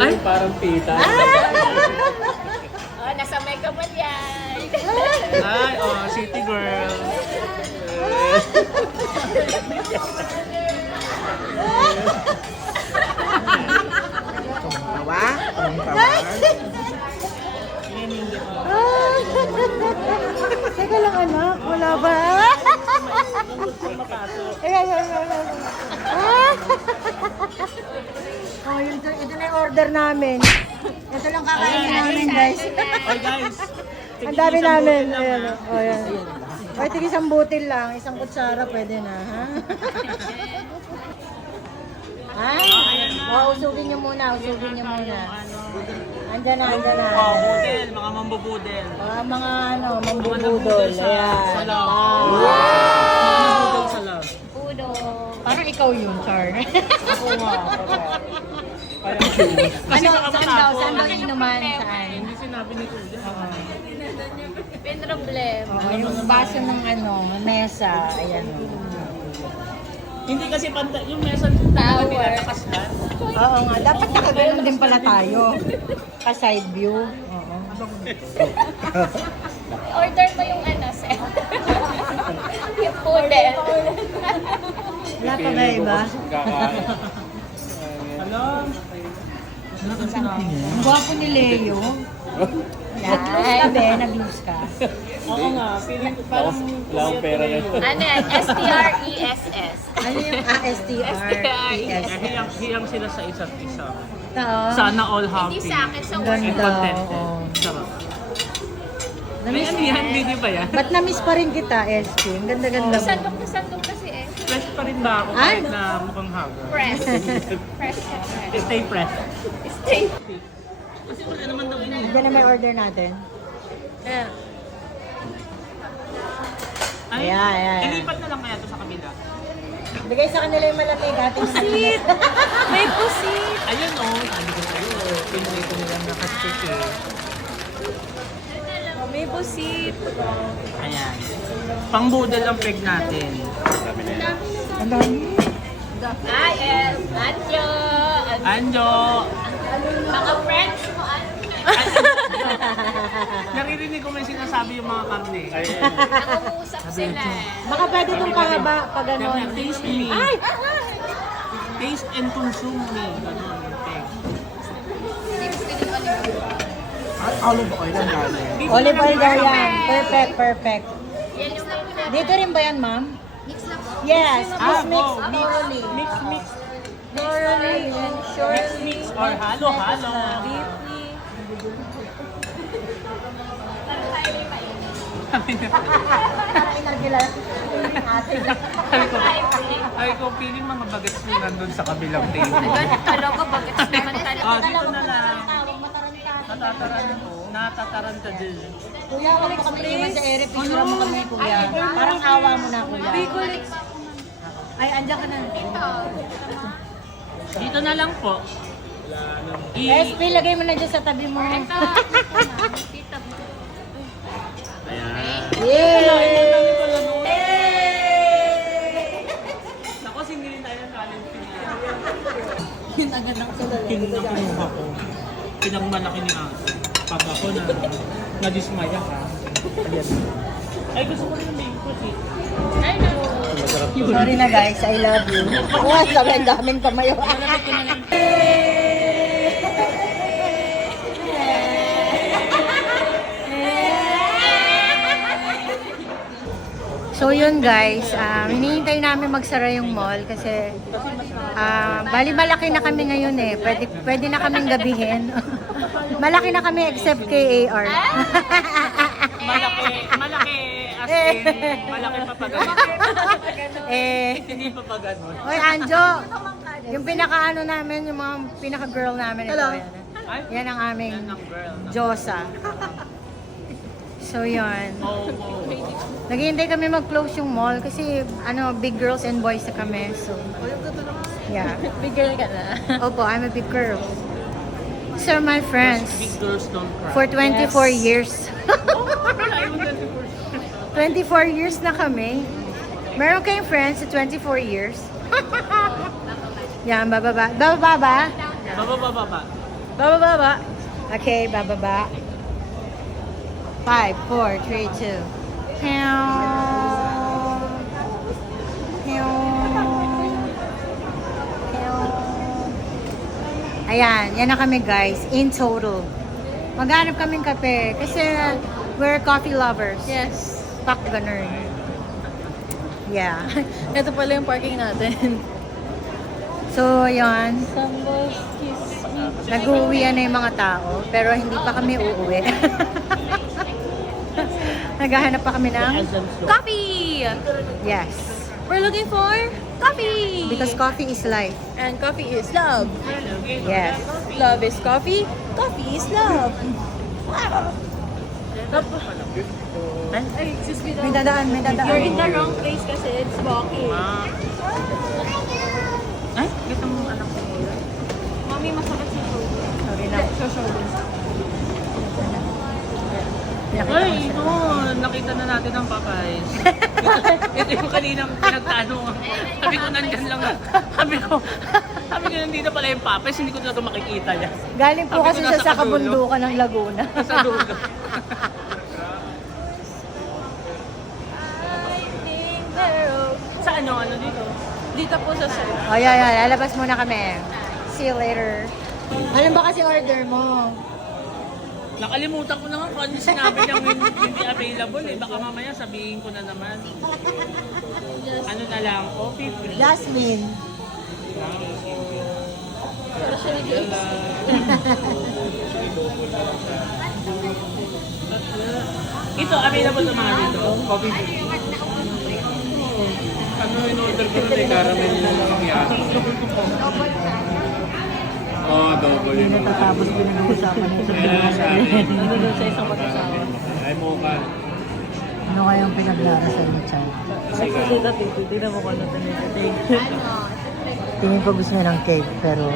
Ay, parang pita. Oh, nasa makeup mo yan. Ay, oh, city girl. Tawa? Ang tawa? Teka lang anak, wala ba? Oh, ito na yung order namin. Ito lang kakainin namin, guys. Ay, guys. Ang dami namin. Ayan, oh, ayan. Ay, tig isang butil lang, isang kutsara pwede na, ha? Ay, oh, usugin niyo muna, usugin niyo muna. Andyan na, andyan na. Oh, budel, mga mambubudel. Mga ano, mambubudol. Ayan. Sa love. Wow. Mambubudel sa love. Udo. Parang ikaw yun, Char. Ako nga. Parang shoes. Kasi Saan daw inuman? Saan? Hindi sinabi ni Kuya. Pinroblem. Oh, yung baso ng ano, mesa. Ayan. Hindi kasi pantay, yung mesa Tower. nilatakas na. Oo nga, dapat nakaganon din pala tayo. Ka-side view. Oo. Order mo yung ano, sir. Yung poodle. Wala pa ba iba? Hello? Ang gwapo ni Leo. Nag-lose ka, be? Nag-lose ka. Oo nga, feeling ko parang... Wala akong pera na. Ano yan? STRESS. Ano yung STR? Hiyang sila sa isa't isa. Tao. Sana all happy. Hindi sa akin, sa Ang work. And ganda. contented. Oo. Sarap. May Namiss, ano yan, hindi ba yan? ba't na-miss pa rin kita, SK? Ang ganda-ganda mo. Sandok kasi eh. Fresh pa rin ba ako Ay! kahit na mukhang haga? Press. Press. Stay fresh. Stay. Kasi wala naman daw ini. Diyan na may order natin. Ay, Ayan, ayan. ilipat na lang kaya to sa kabila. Bigay sa kanila yung malamig. Pusit! May pusit. Ayun oh, sabi ko sa'yo, pinuwi ko nilang nakastick eh. May pusit. Ayan. Pang-budel ang peg natin. Ang dami. Ah, yes. Anjo. Anjo! Mga friends mo, Anjo. Naririnig ko may sinasabi yung mga karne. Nakamusap sila eh. Baka pwede itong pahaba pag ganon. Taste me. Ay! Taste and consume me. Ganon yung peg. Olive oil ang galing. Olive oil daw yan. Perfect, perfect. Yan yung mga Dito rin ba yan, ma'am? mix lang po. Yes. Ah, Mix go. thoroughly. Mix. Thoroughly and surely. Mix or halo-halo. Ay ko, feeling mga bagets mo nandun sa kabilang table. Ganit talaga, bakit naman talaga. Oh, dito na lang. Natataranta din. Kuya, wala ka kami iwan sa ere. Picture mo kami, kuya. Parang awa mo na, kuya. Ay, andyan ka na. Dito na lang po. SP, lagay mo na dyan sa tabi mo. Ito, tita mo. Ayan. Yay! Ako, sinilin tayo ng talent pinila. Yun agad ang sulala. Kinuha ko. Pinagmalaki ni Aso. Pag ako na-dismaya ka. Ayan. Ay, gusto ko rin ng mango eh. Ay, no. Sorry na guys, I love you. Oh, sabi ang daming pamayo. So yun guys, hinihintay namin magsara yung mall kasi bali malaki na kami ngayon eh. Pwede na kaming gabihin. Malaki na kami except KAR. Malaki as in, malaki pa pa ganun. Hindi pa pa ganun. Hoy Anjo, yung pinaka-ano namin, yung mga pinaka-girl namin ito. Ay, Yan ang aming yan ang girl. Diyosa. So yun. Oh. Naghihintay kami mag-close yung mall kasi big girls and boys na kami. So, yeah. Big girl ka na. Opo, I'm a big girl. So my friends, Big girls don't cry. for 24 years. 24 years na kami. Meron kayong friends sa 24 years? Yan, bababa. Bababa ba? Baba. Baba. Okay, bababa. 5, 4, 3, 2. Ayan, yan na kami guys, in total. Maghanap kaming kape kasi we're coffee lovers. Yes. Pak ganun. Yeah. Ito pala yung parking natin. So, ayan. Sambos, kiss me. Nag-uuwian na yung mga tao, pero hindi pa kami uuwi. Naghahanap pa kami ng Coffee! yes. We're looking for coffee! Because coffee is life. And coffee is love. Yes. Love is coffee. Coffee is love. Ay, excuse me. May dadaan, may dadaan. You're in the wrong place kasi it's walking. Ay, kita mo anak ko. Mami, masakit sa shoulder. Sorry na. Sa shoulder. Ay, nakita na natin ang Popeyes. Ito yung kaninang pinagtanong. Sabi ko, nandyan lang. Sabi ko, nandito pala yung Popeyes, hindi ko talaga makikita yan. Galing po Sabi ko, kasi siya nasa sa kadulo. kabundukan ng Laguna. Sa dulo. Sa ano dito? Dito po sa sir. O, yan. Lalabas muna kami. See you later. Ano ba kasi order mo? Nakalimutan ko na nga kung ano yung sinabi niyang hindi available eh. Baka mamaya sabihin ko na naman. Ano na lang, coffee free. Jasmine. Ito, available na mga dito. Coffee free. Ano in-order ko na caramel yung yata? Oo, double yun. Natatapos din ang usapan nito. Kaya sa akin, Nandun sa isang mag-asawa. ay mocha. Ano kayang pinagdarasal ni Chan? Actually, dati, tignan mo kung ano tinitig. Tingin ko gusto niya ng cake, pero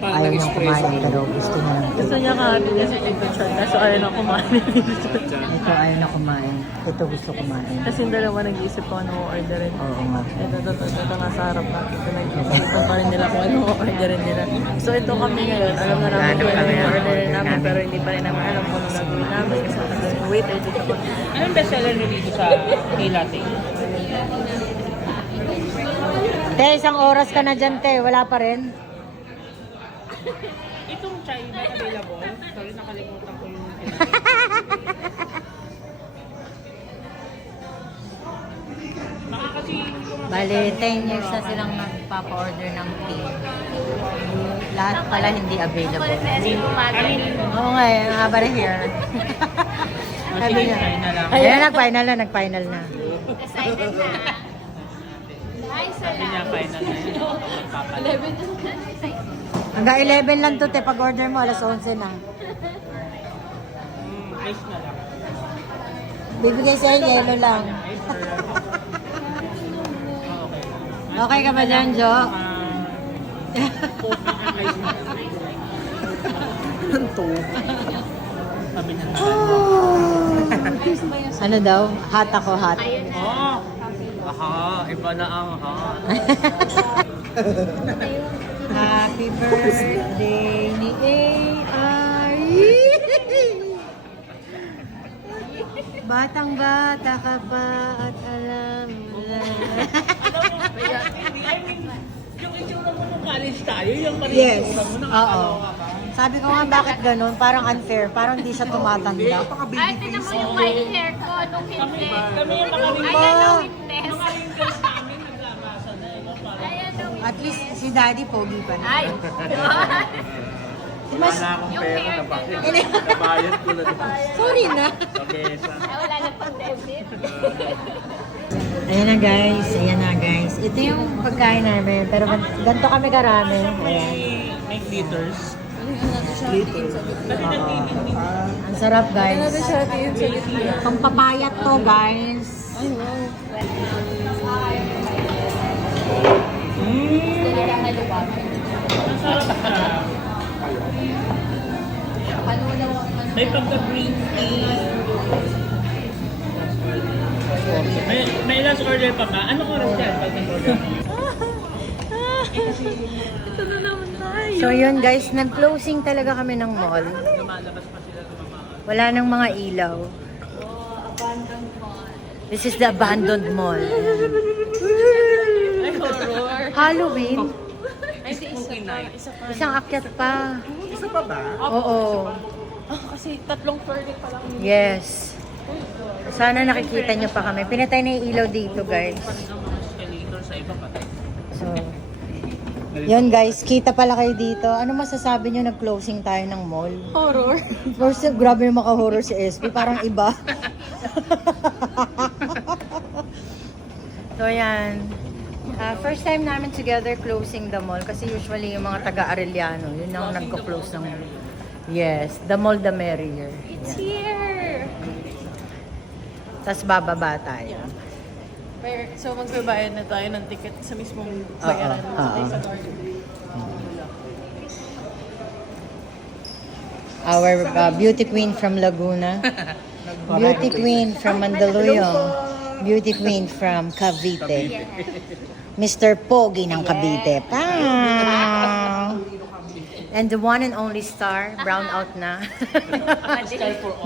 ayaw niyang kumain, pero gusto niya ng Gusto cake. niya kahapon kasi picture kaso ayaw na kumain. Ito ayaw na kumain. Ito gusto kumain. Kasi yung dalawa nag-iisip ko ano orderin. Oo nga. Ito nga sa harap natin. Ito nag-iisip pa rin nila kung ano orderin nila. So ito kami ngayon. Alam na namin kung ano yung orderin namin pero hindi pa rin namin alam kung ano gagawin namin. Kasi yung waiter dito ko. Anong bestseller nyo dito sa K-Latte? Te, isang oras ka na dyan, te. Wala pa rin. Itong chai ba available? Sorry, nakalimutan ko yung baka kasi Bale, 10 years na silang nagpapa-order ng tea. Lahat pala hindi available. Oo nga, yung haba na here. Sabi niya. chai na lang. Ayan, nag-final na. Excited na. Ay, Sabi niya, final na yun. Papal. 11 Hanggang 11 lang to, te. Pag order mo, alas 11 na. Ice na lang. Bibigay sa'yo, yelo lang. Ice or Okay ka ba dyan, Jo? coffee and ice na lang. Ito. Sabi niya. Ano daw? Hot ako, hot. Oh! Aha, iba na ang hot. Happy birthday ni A.I. Batang-bata ka pa at alam mo na. I mean, yung itsura mo nung college tayo, yung pa rin Yes. itsura mo, Oo. nakakaloka ka. Sabi ko nga bakit ganun? Parang unfair. Parang hindi siya tumatanda. Ay, tinan mo yung white hair ko nung hindi. Kami yung mga rin Ayan ang witness. mga wrinkles namin, naglamasa na eh. No? Parang, Ayan ang At least si Daddy pogi pa na. Ay! Mas, Wala akong Yung pera hair na bakit. Nabayad ko na dito. sorry na. Sa mesa. Ay, wala na pang debit. Ayan na guys. Ayan na guys. Ito yung pagkain namin. Pero ganito kami karami. Ayan. may glitters. Ang sarap guys. Siya yung sa gitna. Pampapayat to guys. Ay, wow. May pagka-green tea. May last order pa ba? Anong oras yan pag nag-order? Ito na naman tayo. So yun guys, nag-closing talaga kami ng mall. Lumalabas pa sila ng mga... Wala nang mga ilaw. This is the abandoned mall. Ay, horror. Halloween? Ay, hindi, Spooky night. isa pa. Isang akyat pa. Isa pa ba? Oo. Kasi 3 floor din pa lang. Yes. Sana nakikita nyo pa kami. Pinatay na yung ilaw dito guys. Pa rin ang mga escalator sa iba patay. So, yun guys, kita pala kayo dito. Ano masasabi nyo nag-closing tayo ng mall? Horror. First, grabe yung maka-horror si SB. Parang iba. So, yan. First time namin together closing the mall. Kasi usually yung mga taga-Arellano, yun ang nagko-close ng mall. Yes, the more the merrier. It's here. Tapos bababa tayo. So, magbabayad na tayo ng ticket sa mismong bayaran. Oo. Sa door. Our beauty queen from Laguna. Beauty queen from Mandaluyong. Beauty queen from Cavite. Mr. Pogi ng Cavite. Pow! And the one and only star, brown out na.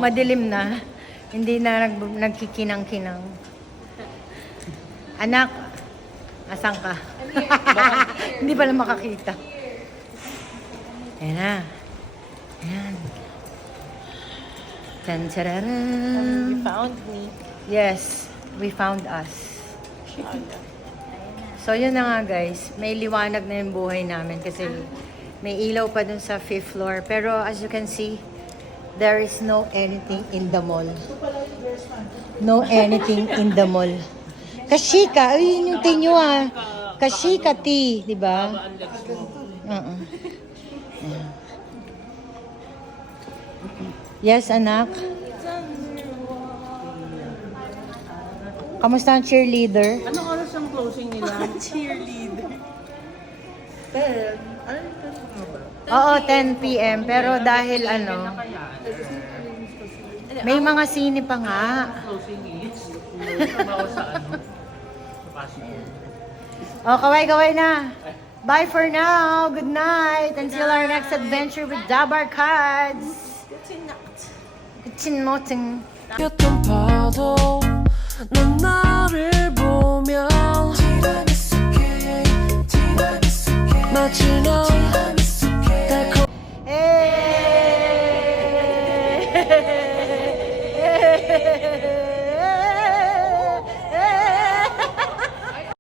Madilim na. Hindi na nagkikinang-kinang. Anak, asan ka? Hindi pala makakita. Ayan na. Ayan. Tan-tararan. You found me. Yes, we found us. So yun na nga guys, may liwanag na yung buhay namin kasi may ilaw pa dun sa 5th floor. Pero as you can see, there is no anything in the mall. No anything in the mall. Kashika, ay yun yung tinyo ah. Kashika tea, di ba? Uh-uh. Yeah. Yes, anak. Kamusta ang cheerleader? Anong oras ang closing nila? Cheerleader. Oo, 10 p.m. Pero dahil ano, may mga sine pa nga. Closing is... Trabaho sa ano? Sa passport. Oh, kaway-kaway na. Bye for now. Good night. Until our next adventure with Dabar Cards. It's in Moting. 던 파도 넌 나를